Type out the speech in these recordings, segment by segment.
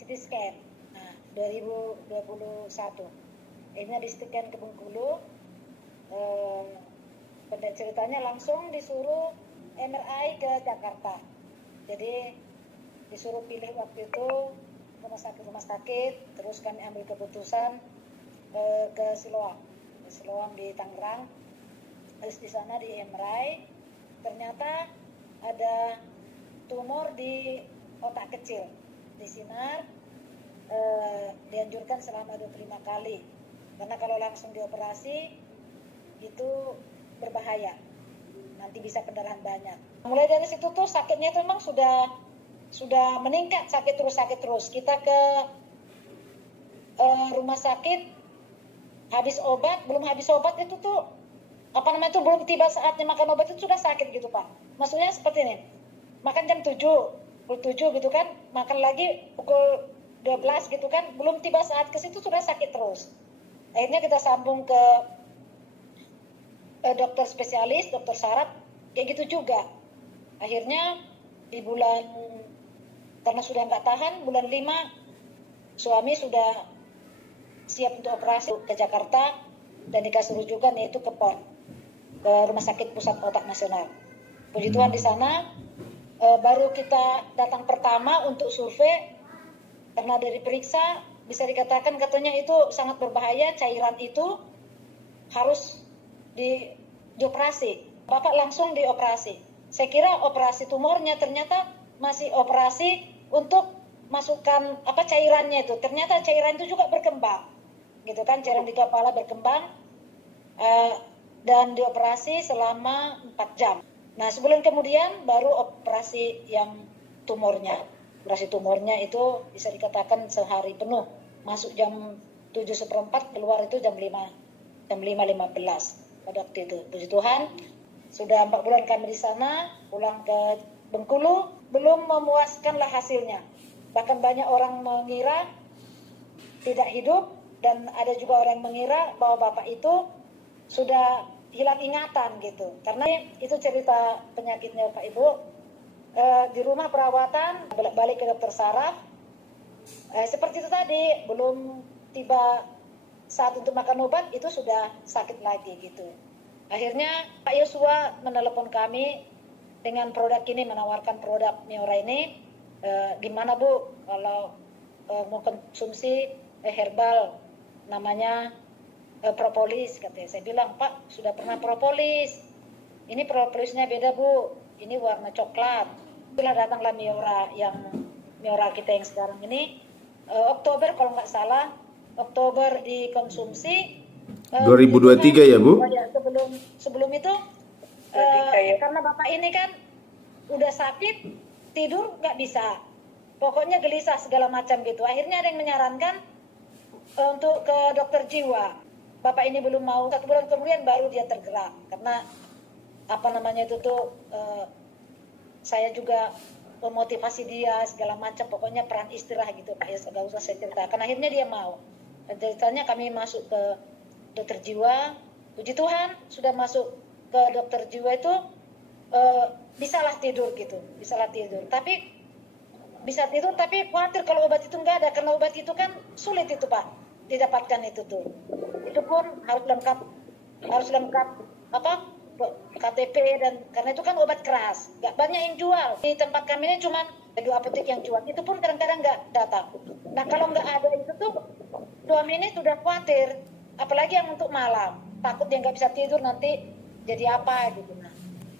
CT scan. Nah, 2021. Akhirnya di scan ke Bengkulu. Pada ceritanya langsung disuruh MRI ke Jakarta. Jadi disuruh pilih waktu itu rumah sakit, terus kami ambil keputusan ke Siloam di Tangerang. Terus di sana di MRI ternyata ada tumor di otak kecil, di sinar, dianjurkan selama 25 kali karena kalau langsung dioperasi itu berbahaya, nanti bisa pendarahan banyak. Mulai dari situ tuh sakitnya itu memang sudah meningkat, sakit terus. Kita ke rumah sakit, belum habis obat itu tuh belum tiba saatnya makan obat itu sudah sakit gitu Pak. Maksudnya seperti ini, makan jam 7, pukul 7 gitu kan, makan lagi pukul 12 gitu kan, belum tiba saat ke situ sudah sakit terus. Akhirnya kita sambung ke dokter spesialis, dokter saraf, kayak gitu juga. Akhirnya di karena sudah nggak tahan, bulan 5 suami sudah siap untuk operasi ke Jakarta dan dikasih rujukan yaitu ke PON, ke Rumah Sakit Pusat Otak Nasional. Puji Tuhan di sana baru kita datang pertama untuk survei, karena dari periksa bisa dikatakan katanya itu sangat berbahaya, cairan itu harus dioperasi. Bapak langsung dioperasi. Saya kira operasi tumornya, ternyata masih operasi untuk masukkan cairannya itu. Ternyata cairan itu juga berkembang, gitu kan, cairan di kepala berkembang dan dioperasi selama 4 jam. Nah, sebulan kemudian baru operasi yang tumornya. Operasi tumornya itu bisa dikatakan sehari penuh. Masuk jam 7:15, keluar itu jam 5:15 pada waktu itu. Puji Tuhan, sudah 4 bulan kami di sana, pulang ke Bengkulu, belum memuaskanlah hasilnya. Bahkan banyak orang mengira tidak hidup, dan ada juga orang yang mengira bahwa Bapak itu sudah hilang ingatan gitu. Karena itu cerita penyakitnya Pak Ibu. Di rumah perawatan, balik ke dokter saraf. Seperti itu tadi, belum tiba saat untuk makan obat, itu sudah sakit lagi gitu. Akhirnya Pak Yosua menelepon kami dengan produk ini, menawarkan produk Miora ini. Gimana Bu, kalau mau konsumsi herbal namanya propolis, katanya. Saya bilang, Pak, sudah pernah propolis. Ini propolisnya beda Bu, ini warna coklat. Itulah datanglah Miora kita yang sekarang ini. Oktober kalau nggak salah, Oktober dikonsumsi. 2023 ya Bu? Ya, sebelum itu, karena Bapak ini kan udah sakit, tidur nggak bisa. Pokoknya gelisah segala macam gitu. Akhirnya ada yang menyarankan untuk ke dokter jiwa. Bapak ini belum mau, 1 bulan kemudian baru dia tergerak. Karena saya juga memotivasi dia segala macam, pokoknya peran istirahat gitu Pak, ya nggak usah saya ceritakan. Akhirnya dia mau. Dan ceritanya kami masuk ke dokter jiwa. Puji Tuhan sudah masuk ke dokter jiwa itu bisalah tidur gitu, Tapi bisa tidur, tapi khawatir kalau obat itu nggak ada, karena obat itu kan sulit itu Pak didapatkan itu tuh. Itu pun harus lengkap KTP, dan karena itu kan obat keras, nggak banyak yang jual. Di tempat kami ini cuma 2 apotek yang jual, itu pun kadang-kadang nggak datang. Nah kalau nggak ada itu tuh, suami ini sudah khawatir, apalagi yang untuk malam, takut dia nggak bisa tidur nanti jadi apa gitu. Nah,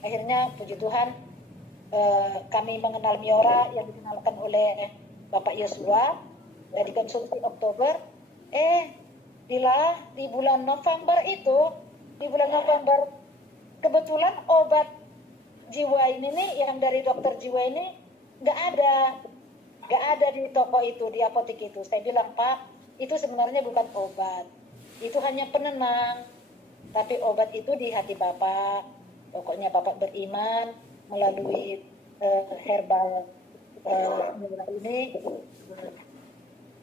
akhirnya puji Tuhan kami mengenal Miora yang dikenalkan oleh Bapak Yosua, dikonsumsi Oktober. Di bulan November kebetulan obat jiwa ini nih, yang dari dokter jiwa ini nggak ada di toko itu, di apotek itu. Saya bilang, Pak, itu sebenarnya bukan obat, itu hanya penenang, tapi obat itu di hati Bapak. Pokoknya Bapak beriman melalui herbal ini,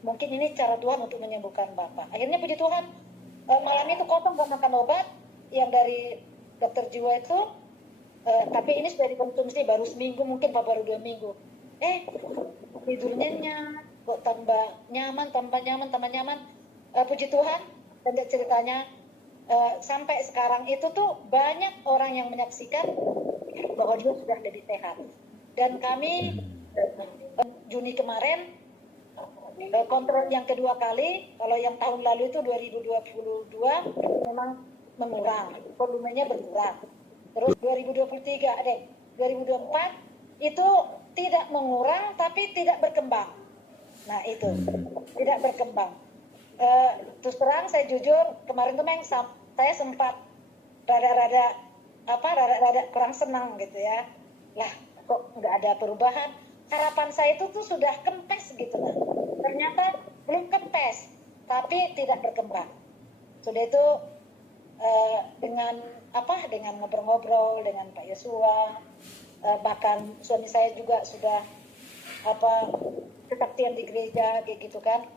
mungkin ini cara Tuhan untuk menyembuhkan Bapak. Akhirnya puji Tuhan, malam itu kosong nggak makan obat yang dari dokter jiwa itu, tapi ini sudah dikonsumsi baru seminggu, mungkin baru 2 minggu. Tidurnya nyenyak, kok tambah nyaman, tambah nyaman, tambah nyaman. Puji Tuhan, dan ceritanya sampai sekarang itu tuh banyak orang yang menyaksikan bahwa dia sudah lebih sehat. Dan kami Juni kemarin kontrol yang kedua kali, kalau yang tahun lalu itu 2022 memang mengurang, volumenya berkurang. Terus 2023, 2024 itu tidak mengurang tapi tidak berkembang. Nah itu, tidak berkembang. Terus terang saya jujur, kemarin tuh memang saya sempat rada-rada kurang senang gitu ya. Lah kok nggak ada perubahan. Harapan saya itu tuh sudah kempes gitu lah. Ternyata belum kempes, tapi tidak berkembang. Sudah itu dengan ngobrol-ngobrol dengan Pak Yosua, bahkan suami saya juga sudah kesaktian di gereja kayak gitu kan.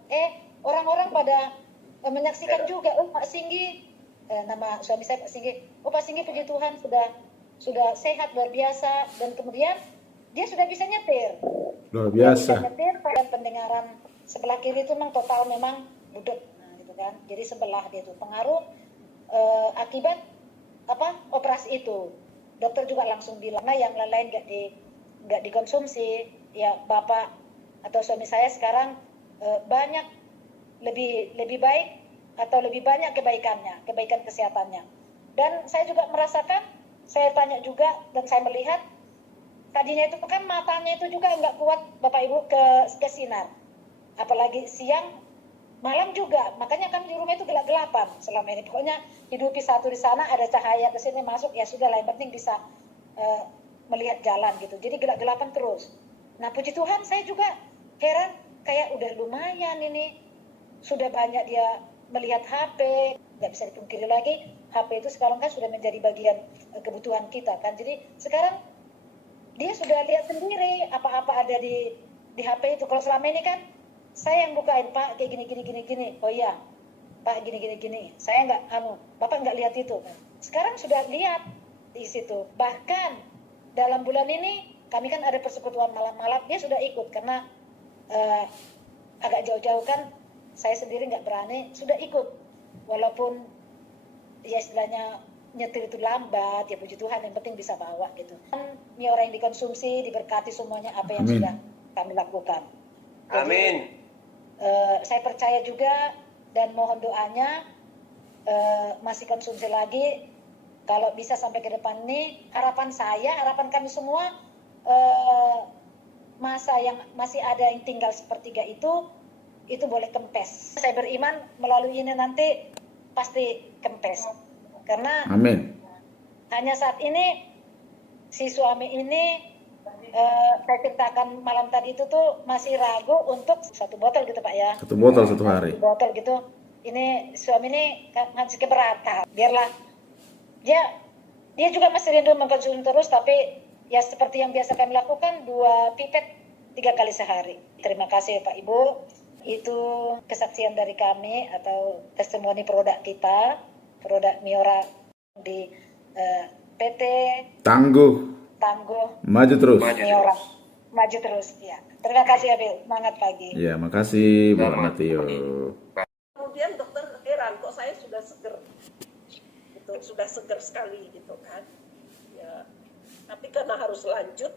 Orang-orang pada menyaksikan juga, Pak Singgi, nama suami saya Pak Singgi, Pak Singgi puji Tuhan sudah sehat luar biasa, dan kemudian dia sudah bisa nyetir. Luar biasa. Dia bisa nyetir, dan pendengaran sebelah kiri itu memang total memang budek, nah, gitu kan. Jadi sebelah dia itu pengaruh akibat operasi itu. Dokter juga langsung bilang, nah yang lain nggak dikonsumsi. Ya bapak atau suami saya sekarang banyak lebih baik atau lebih banyak kebaikan kesehatannya. Dan saya juga merasakan, saya tanya juga dan saya melihat tadinya itu kan matanya itu juga nggak kuat Bapak Ibu ke sinar, apalagi siang malam juga, makanya kan di rumah itu gelap-gelapan selama ini. Pokoknya hidupi satu di sana, ada cahaya ke sini masuk, ya sudah lah, yang penting bisa melihat jalan gitu. Jadi gelap-gelapan terus. Nah puji Tuhan saya juga heran, kayak udah lumayan ini, sudah banyak dia melihat HP, nggak bisa dipungkiri lagi, HP itu sekarang kan sudah menjadi bagian kebutuhan kita kan. Jadi sekarang dia sudah lihat sendiri apa-apa ada di HP itu. Kalau selama ini kan saya yang bukain, Pak kayak gini. Oh iya, Pak gini. Saya Bapak nggak lihat itu kan. Sekarang sudah lihat di situ. Bahkan dalam bulan ini kami kan ada persekutuan malam-malam, dia sudah ikut karena agak jauh-jauh kan. Saya sendiri nggak berani, sudah ikut. Walaupun ya istilahnya nyetir itu lambat, ya puji Tuhan yang penting bisa bawa gitu. Ini orang yang dikonsumsi, diberkati semuanya apa yang sudah kami lakukan. Amin. Saya percaya juga dan mohon doanya masih konsumsi lagi. Kalau bisa sampai ke depan ini, harapan kami semua, masa yang masih ada yang tinggal sepertiga itu boleh kempes. Saya beriman melalui ini nanti pasti kempes. Karena Amin. Hanya saat ini si suami ini saya ceritakan malam tadi itu tuh masih ragu untuk 1 botol gitu Pak ya. 1 botol 1 hari. 1 botol gitu. Ini suami ini ngasih keberatan. Biarlah dia juga masih rindu mengkonsumsi terus, tapi ya seperti yang biasa kami lakukan, 2 pipet 3 kali sehari. Terima kasih Pak Ibu. Itu kesaksian dari kami atau testimoni produk kita, produk Miora di PT Tangguh. Maju terus. Miora. Maju terus, ya. Terima kasih Abil. Semangat pagi. Ya, makasih Bu Amatio. Kemudian dokter heran, kok saya sudah seger, gitu, sudah seger sekali gitu kan. Ya, tapi karena harus lanjut,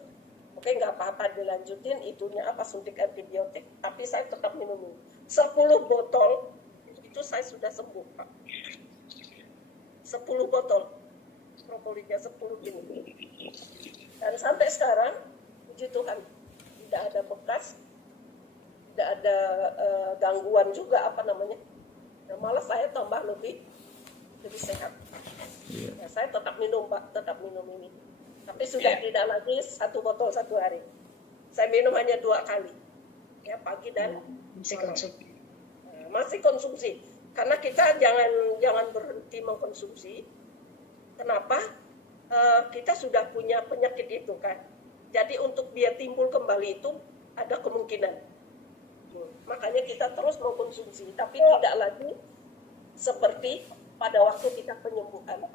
oke nggak apa-apa dilanjutin, itunya suntik antibiotik, tapi saya tetap minum 10 botol, itu saya sudah sembuh Pak. 10 botol, propolinya 10 gini. Dan sampai sekarang, puji Tuhan, tidak ada bekas, tidak ada gangguan juga ya, malah saya tambah lebih sehat. Ya, saya tetap minum Pak, tetap minum ini. Tapi sudah tidak lagi 1 botol 1 hari. Saya minum hanya 2 kali. Ya, pagi dan masih konsumsi. Karena kita jangan berhenti mengkonsumsi. Kenapa? Kita sudah punya penyakit itu kan. Jadi untuk dia timbul kembali itu ada kemungkinan. Makanya kita terus mengkonsumsi, tapi tidak lagi seperti pada waktu kita penyembuhan.